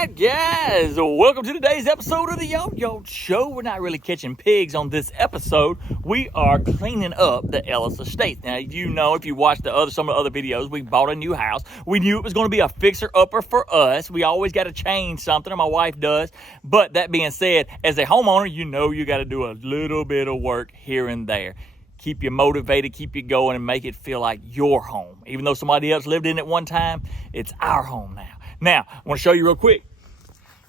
right, guys, welcome to today's episode of the Yo-Yo Show. We're not really catching pigs on this episode. We are cleaning up the Ellis Estate. Now, you know, if you watched some of the other videos, we bought a new house. We knew it was going to be a fixer-upper for us. We always got to change something, or my wife does. But that being said, as a homeowner, you know you got to do a little bit of work here and there. Keep you motivated, keep you going, and make it feel like your home. Even though somebody else lived in it one time, it's our home now. Now, I want to show you real quick.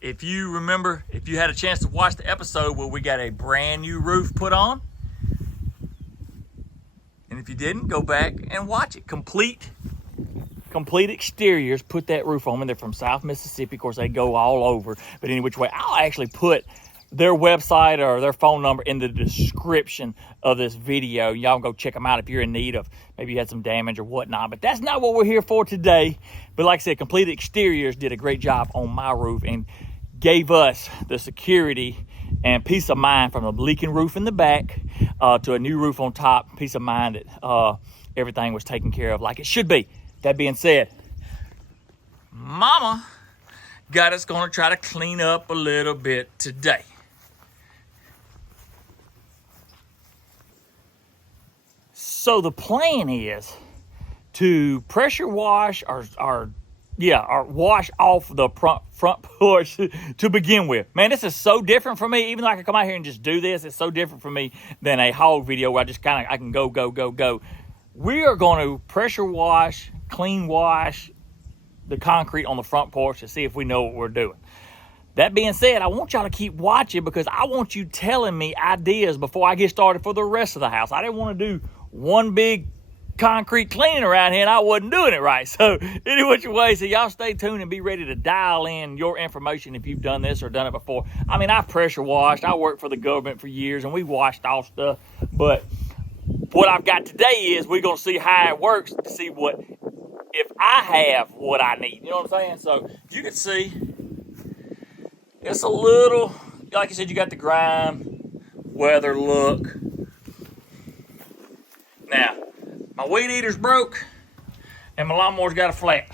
If you remember, if you had a chance to watch the episode where we got a brand new roof put on, and if you didn't, go back and watch it. Complete exteriors, put that roof on, and they're from South Mississippi. Of course, they go all over, but any which way, I'll actually put their website or their phone number in the description of this video. Y'all go check them out if you're in need of, maybe you had some damage or whatnot. But that's not what we're here for today. But like I said, Complete Exteriors did a great job on my roof and gave us the security and peace of mind from a leaking roof in the back to a new roof on top. Peace of mind that everything was taken care of like it should be. That being said, Mama got us going to try to clean up a little bit today. So the plan is to pressure wash or wash off the front porch to begin with. Man, this is so different for me. Even though I can come out here and just do this, it's so different for me than a hog video where I can go. We are going to pressure wash, clean wash the concrete on the front porch to see if we know what we're doing. That being said, I want y'all to keep watching because I want you telling me ideas before I get started for the rest of the house. I didn't want to do one big concrete cleaning around here and I wasn't doing it right. So any which way, so y'all stay tuned and be ready to dial in your information if you've done this or done it before. I mean, I pressure washed. I worked for the government for years and we washed off stuff. But what I've got today is we're going to see how it works to see if I have what I need. You know what I'm saying? So you can see it's a little, like I said, you got the grime, weather look. Now, my weed eater's broke and my lawnmower's got a flat.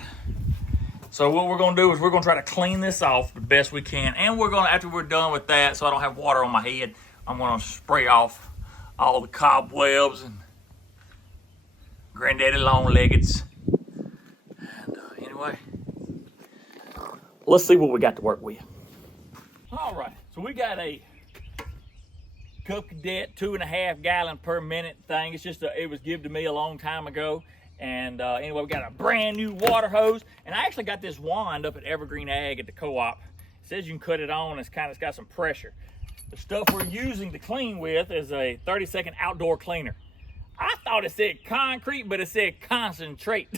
So what we're going to do is we're going to try to clean this off the best we can. And we're going to, after we're done with that, so I don't have water on my head, I'm going to spray off all the cobwebs and granddaddy long-leggeds. And anyway, let's see what we got to work with. All right, so we got a Cub Cadet 2.5 gallon per minute thing. It's just it was given to me a long time ago. And anyway, we got a brand new water hose. And I actually got this wand up at Evergreen Ag at the co-op. It says you can cut it on. It's got some pressure. The stuff we're using to clean with is a 30-second outdoor cleaner. I thought it said concrete, but it said concentrate.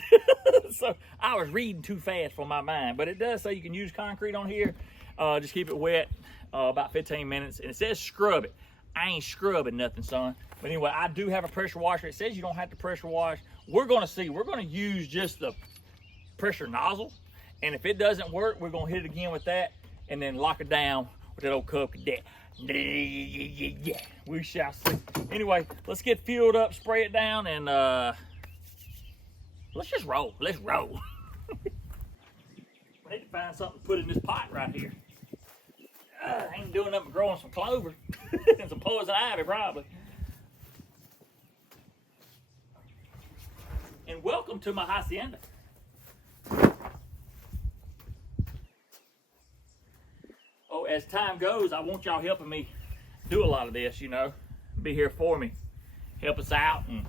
So I was reading too fast for my mind. But it does say you can use concrete on here. Just keep it wet about 15 minutes. And it says scrub it. I ain't scrubbing nothing, son. But anyway, I do have a pressure washer. It says you don't have to pressure wash. We're going to see. We're going to use just the pressure nozzle. And if it doesn't work, we're going to hit it again with that and then lock it down with that old Cub Cadet. Yeah, we shall see. Anyway, let's get fueled up, spray it down, and let's just roll. Let's roll. I need to find something to put in this pot right here. I ain't doing nothing but growing some clover and some poison ivy, probably. And welcome to my hacienda. Oh, as time goes, I want y'all helping me do a lot of this, you know. Be here for me. Help us out and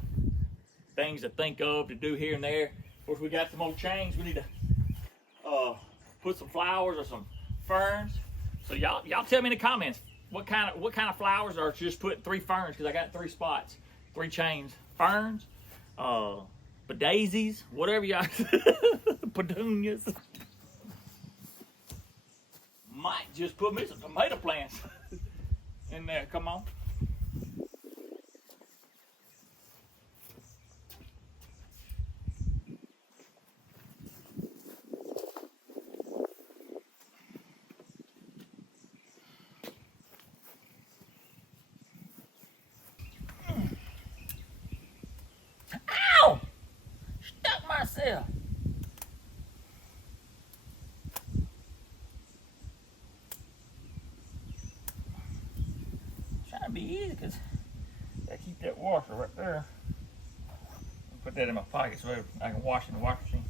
things to think of to do here and there. Of course, we got some old chains. We need to put some flowers or some ferns. So y'all tell me in the comments what kind of flowers, or just put 3 ferns because I got 3 spots, 3 chains, ferns, daisies, whatever y'all, petunias. Might just put me some tomato plants in there. Come on. Ow! Stuck myself. right there. Put that in my pocket so I can wash it in the washing machine.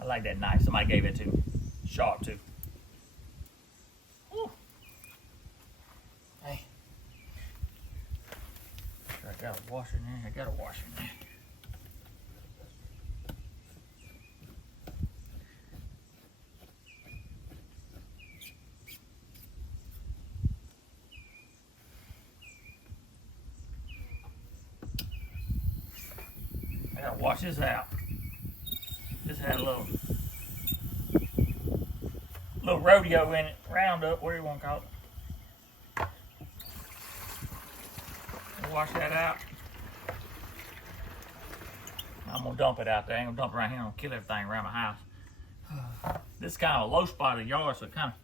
I like that knife. Somebody gave it to me. Sharp too. Whew. Hey. I got a washer in there. I got a washer in there. I gotta wash this out. This had a little rodeo in it, roundup, whatever you want to call it. I'll wash that out. I'm gonna dump it out there. I ain't gonna dump it right here. I'm gonna kill everything around my house. This is kind of a low spot of the yard, so it kind of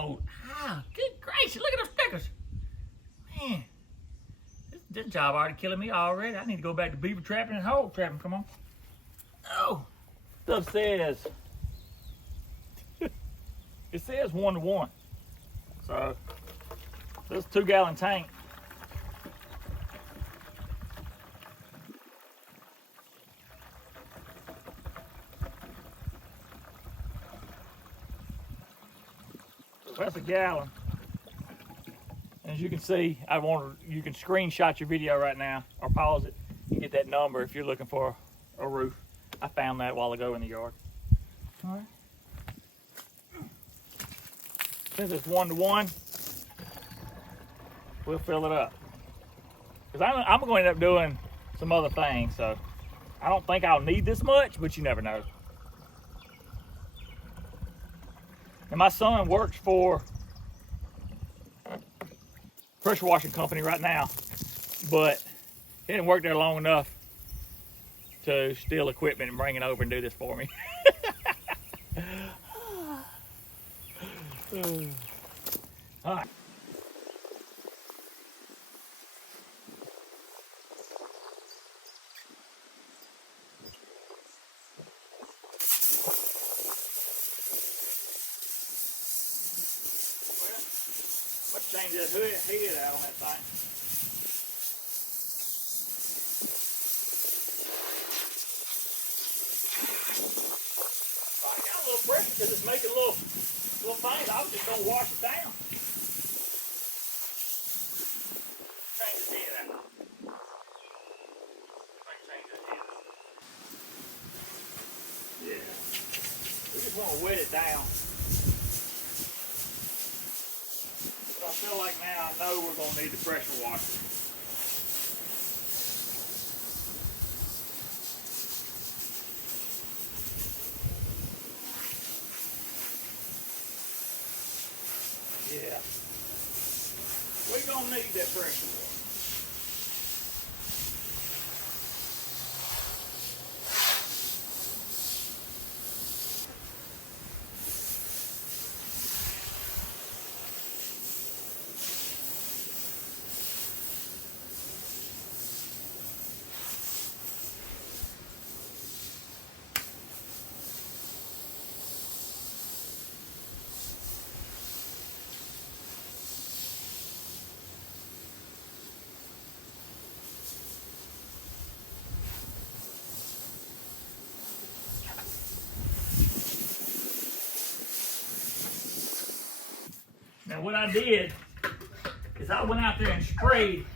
hold. Ah, good gracious! Look at those pickers. Man, this job already killing me already. I need to go back to beaver trapping and hog trapping. Come on. Oh, stuff says it says 1-to-1. So this 2-gallon tank. That's a gallon. As you can see, you can screenshot your video right now or pause it and get that number if you're looking for a roof. I found that a while ago in the yard. All right. Since it's 1-to-1, we'll fill it up. Because I'm going to end up doing some other things, so I don't think I'll need this much, but you never know. And my son works for a pressure washing company right now, but he didn't work there long enough to steal equipment and bring it over and do this for me. All right. Let's change that head out on that thing. I got a little pressure because it's making little things. I was just gonna wash it down. Change the head out. Change the head. Yeah. We just want to wet it down. So I feel like now I know we're gonna need the pressure washer. Yeah. We're gonna need that pressure washer. Now what I did is I went out there and sprayed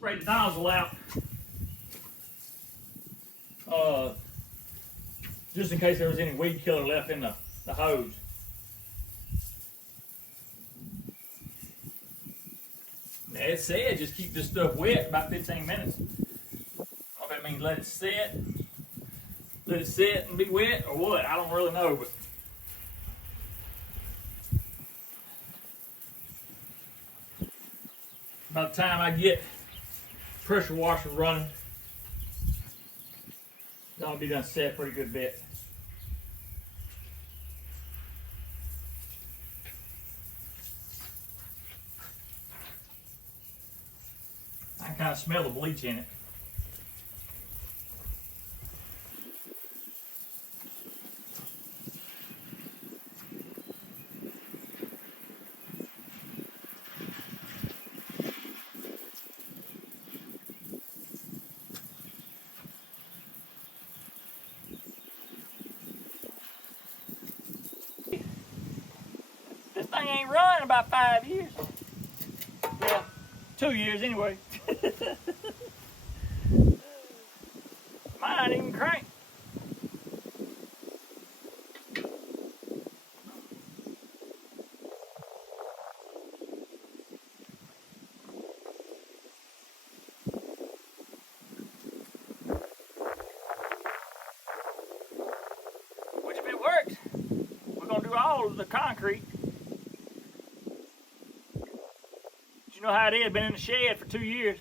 the nozzle out just in case there was any weed killer left in the hose. Now it said just keep this stuff wet about 15 minutes. I don't know if that means let it sit and be wet or what. I don't really know, but by the time I get pressure washer running, that'll be done set a pretty good bit. I can kind of smell the bleach in it. thing ain't run in about 5 years. Well, 2 years anyway. Mine even crank. Which if it works, we're gonna do all of the concrete. You know how it is, been in the shed for 2 years.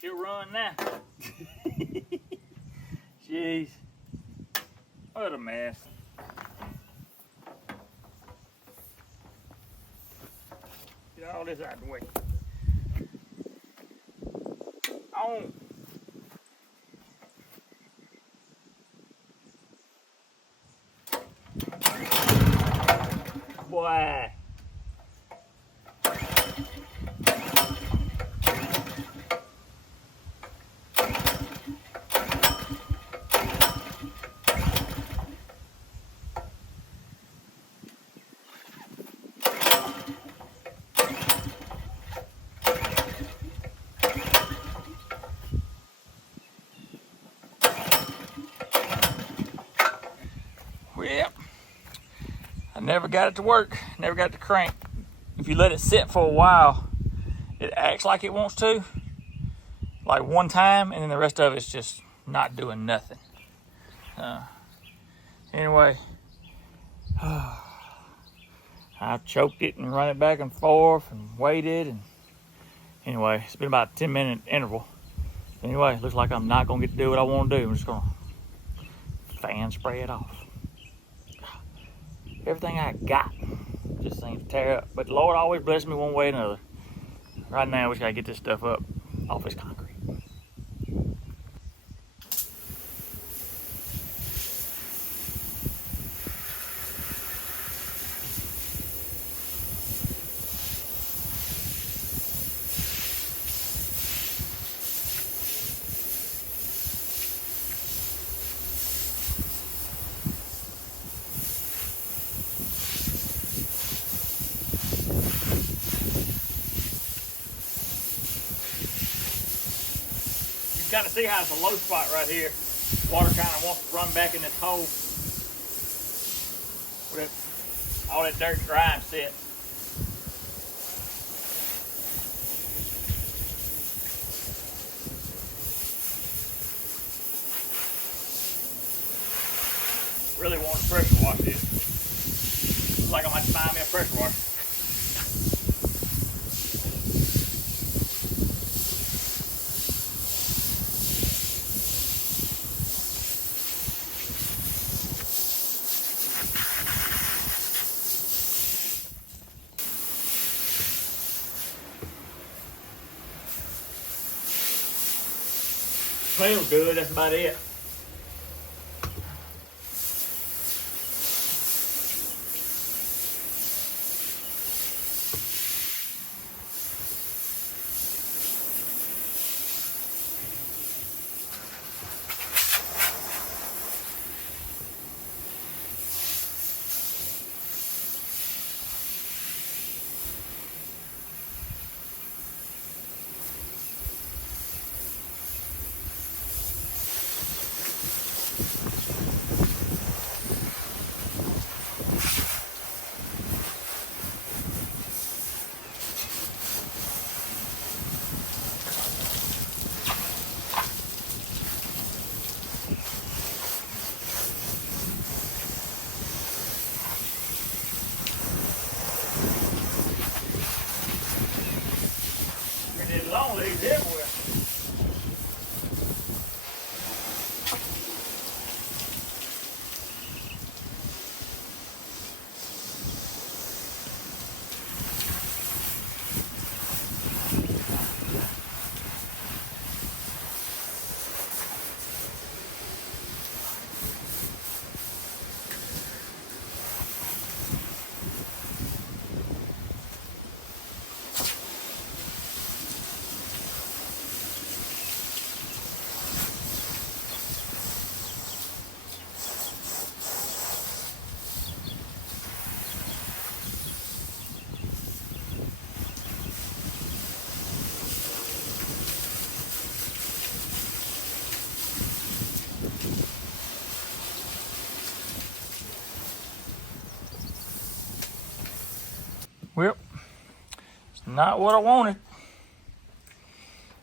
She'll run now. Jeez. What a mess. Get all this out of the way. On. Boy. Well, I never got it to work, never got it to crank. If you let it sit for a while, it acts like it wants to, like one time, and then the rest of it's just not doing nothing. Anyway, I choked it and run it back and forth and waited, and anyway, it's been about a 10-minute interval. Anyway, looks like I'm not gonna get to do what I want to do. I'm just gonna fan spray it off. Everything I got just seems to tear up, but the Lord always blesses me one way or another. Right now, we just gotta get this stuff up off this concrete. Kind of see how it's a low spot right here. Water kind of wants to run back in this hole where all that dirt and grime sits. Really want to pressure wash this. Looks like I might find me a pressure washer. Smells good, that's about it. Long legs everywhere. Not what I wanted.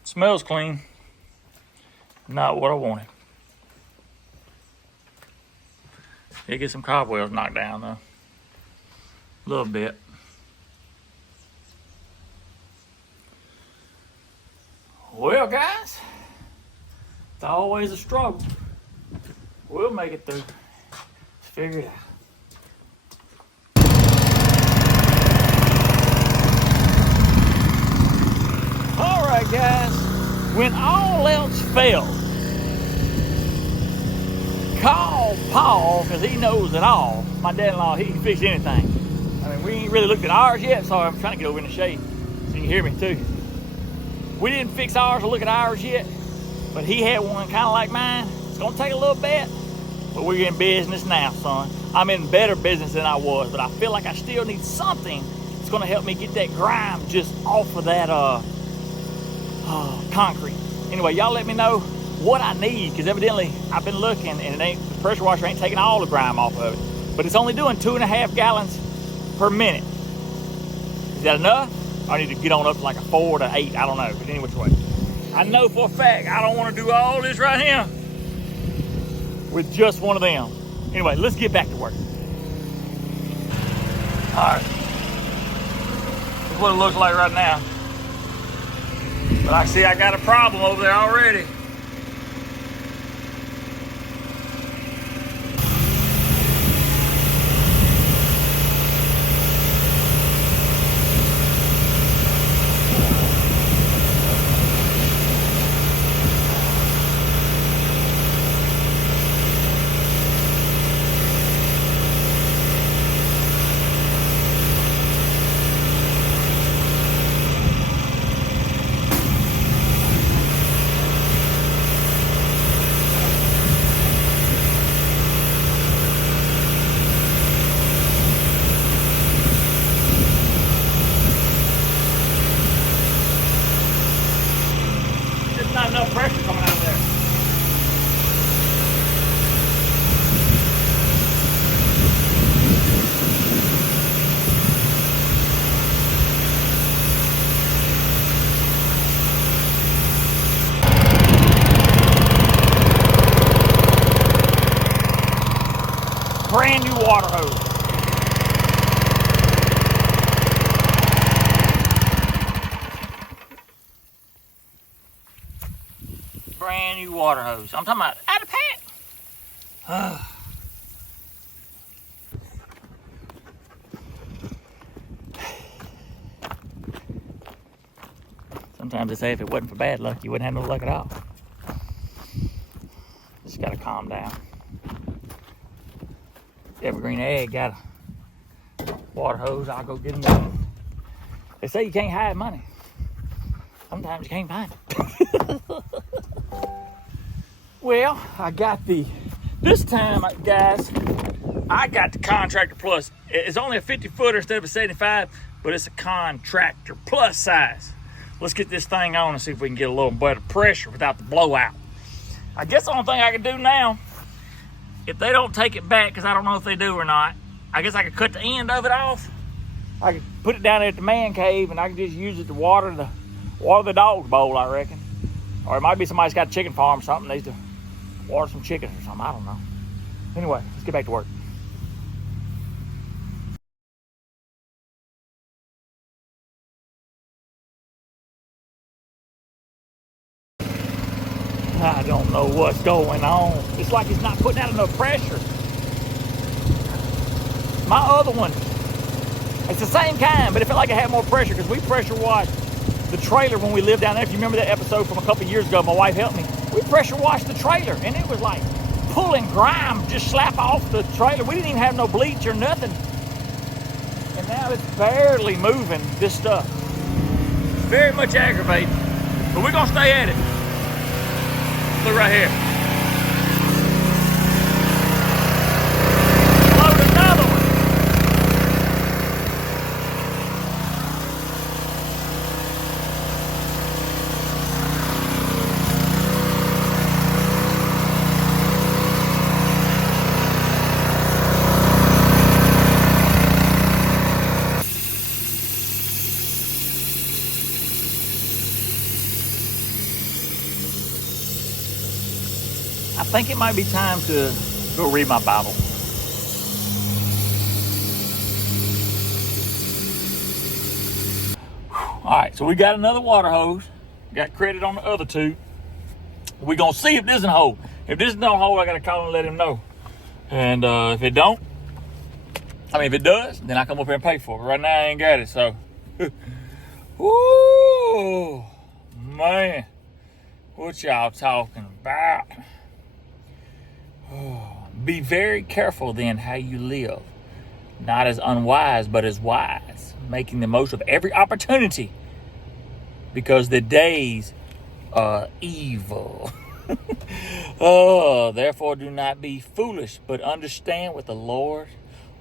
Smells clean. Not what I wanted. Did get some cobwebs knocked down though. A little bit. Well, guys, it's always a struggle. We'll make it through. Let's figure it out. All right, guys. When all else fails, call Paul, because he knows it all. My dad-in-law, he can fix anything. I mean, we ain't really looked at ours yet, so I'm trying to get over in the shade so you can hear me too. We didn't fix ours or look at ours yet, but he had one kind of like mine. It's gonna take a little bit, but we're in business now, son. I'm in better business than I was, but I feel like I still need something that's gonna help me get that grime just off of that concrete. Anyway, y'all let me know what I need, because evidently I've been looking and the pressure washer ain't taking all the grime off of it, but it's only doing 2.5 gallons per minute. Is that enough? I need to get on up to like a 4 to 8, I don't know, but any which way. I know for a fact I don't want to do all this right here with just one of them. Anyway, let's get back to work. All right, this is what it looks like right now. But I see I got a problem over there already. Not enough pressure coming out of there. Brand new water hose. Brand new water hose. I'm talking about out of pack. Sometimes they say if it wasn't for bad luck, you wouldn't have no luck at all. Just gotta calm down. Evergreen Egg got a water hose. I'll go get them. They say you can't hide money. Sometimes you can't find it. Well, I got this time, guys, I got the Contractor Plus. It's only a 50 footer instead of a 75, but it's a Contractor Plus size. Let's get this thing on and see if we can get a little better pressure without the blowout. I guess the only thing I can do now, if they don't take it back, because I don't know if they do or not, I guess I could cut the end of it off. I could put it down there at the man cave and I can just use it to water the dog's bowl, I reckon. Or it might be somebody's got a chicken farm or something, needs to water some chickens or something, I don't know. Anyway, let's get back to work. I don't know what's going on. It's like it's not putting out enough pressure. My other one, it's the same kind, but it felt like it had more pressure because we pressure washed the trailer when we lived down there. If you remember that episode from a couple years ago, my wife helped me. We pressure washed the trailer and it was like pulling grime just slap off the trailer. We didn't even have no bleach or nothing. And now it's barely moving, this stuff. Very much aggravating, but we're gonna stay at it. Look right here. Load another one. I think it might be time to go read my Bible. All right, so we got another water hose. Got credit on the other two. We're going to see if this is a hole. If this is no hole, I got to call and let him know. And if it don't, if it does, then I come up here and pay for it. But right now, I ain't got it, so. Woo, man. What y'all talking about? Be very careful then how you live. Not as unwise, but as wise. Making the most of every opportunity. Because the days are evil. Therefore do not be foolish, but understand what the Lord's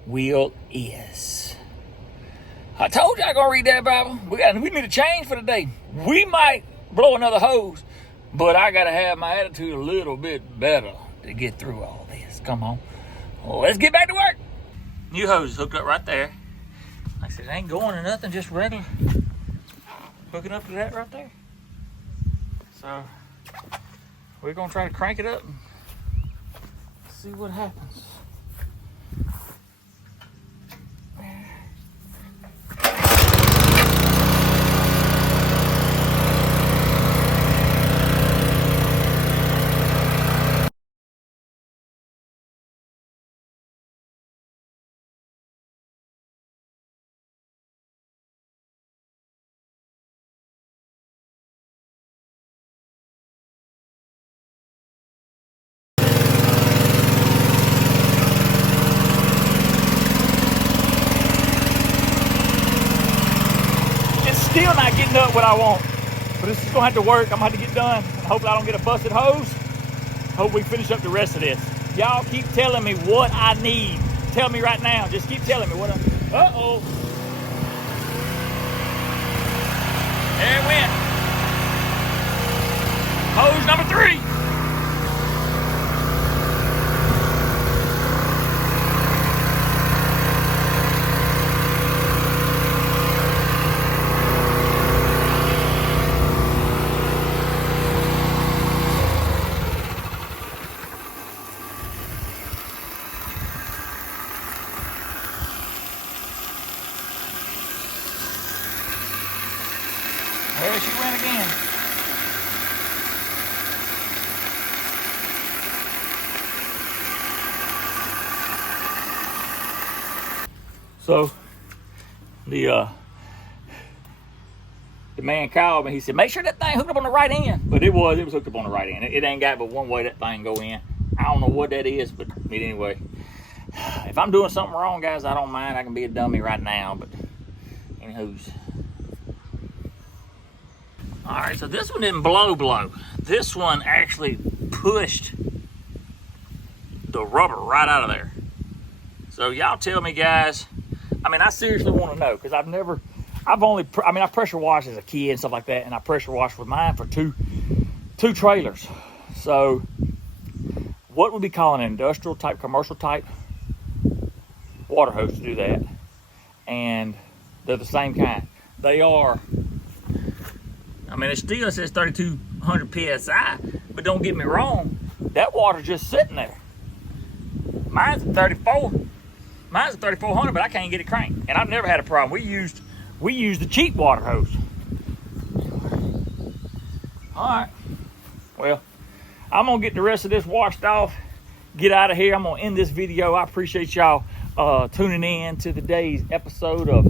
will is. I told you I gonna read that Bible. We need a change for the day. We might blow another hose, but I gotta have my attitude a little bit better to get through all this. Come on. Well, let's get back to work. New hose is hooked up right there. Like I said, it ain't going to nothing, just regular. Hooking up to that right there. So we're gonna try to crank it up and see what happens. Still not getting up what I want, but this is gonna have to work. I'm gonna have to get done. Hopefully I don't get a busted hose. Hope we finish up the rest of this. Y'all keep telling me what I need. Tell me right now. Just keep telling me what I. Uh-oh. There it went. Hose number 3. There she went again. So the man called me. He said, make sure that thing hooked up on the right end. But it was hooked up on the right end. It ain't got but one way that thing go in. I don't know what that is, but anyway. If I'm doing something wrong, guys, I don't mind. I can be a dummy right now, but anywho's. All right, so this one didn't blow. This one actually pushed the rubber right out of there. So y'all tell me, guys. I seriously want to know, because I pressure washed as a kid and stuff like that, and I pressure washed with mine for two trailers. So what would we call an industrial type, commercial type water hose to do that? And they're the same kind. They are. It still says 3,200 PSI, but don't get me wrong, that water's just sitting there. Mine's a 34. Mine's a 3,400, but I can't get it cranked. And I've never had a problem. We used the cheap water hose. All right. Well, I'm gonna get the rest of this washed off, get out of here. I'm gonna end this video. I appreciate y'all tuning in to today's episode of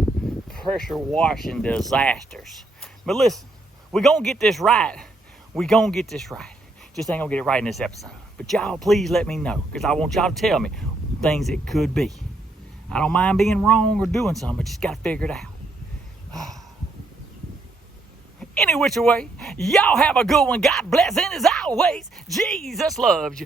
Pressure Washing Disasters. But listen, we're gonna get this right. Just ain't gonna get it right in this episode. But y'all, please let me know, because I want y'all to tell me things it could be. I don't mind being wrong or doing something, but just gotta figure it out. Any which way, y'all have a good one. God bless, and as always, Jesus loves you.